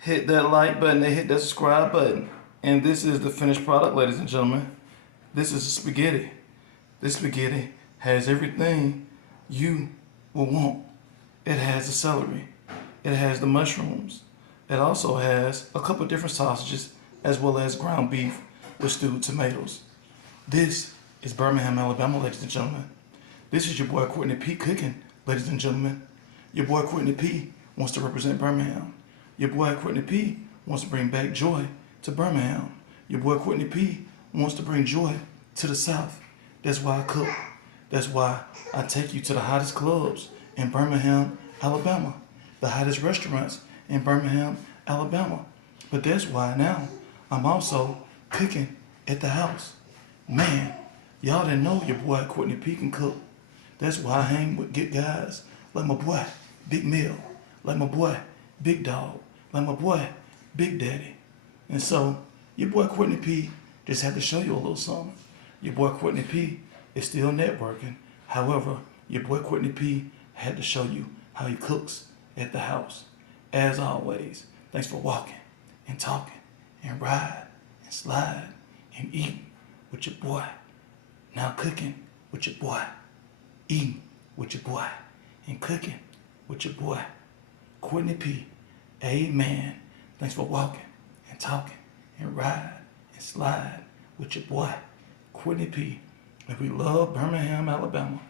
hit that like button and hit that subscribe button. And this is the finished product, ladies and gentlemen. This is spaghetti. This spaghetti has everything you will want. It has the celery. It has the mushrooms. It also has a couple different sausages as well as ground beef with stewed tomatoes. This is Birmingham, Alabama, ladies and gentlemen. This is your boy Courtney P cooking, ladies and gentlemen. Your boy Courtney P wants to represent Birmingham. Your boy Courtney P wants to bring back joy to Birmingham. Your boy Courtney P wants to bring joy to the South. That's why I cook. That's why I take you to the hottest clubs in Birmingham, Alabama. The hottest restaurants in Birmingham, Alabama. But that's why now I'm also cooking at the house. Man, y'all didn't know your boy Courtney P can cook. That's why I hang with good guys like my boy Big Mill, like my boy Big Dog, like my boy Big Daddy. And so your boy Courtney P just had to show you a little something. Your boy Courtney P is still networking. However, your boy Courtney P had to show you how he cooks at the house. As always, thanks for walking and talking and riding and sliding and eating with your boy. Now cooking with your boy. Eating with your boy. And cooking with your boy. Courtney P. Amen. Thanks for walking and talking and riding and sliding with your boy. Courtney P. And we love Birmingham, Alabama.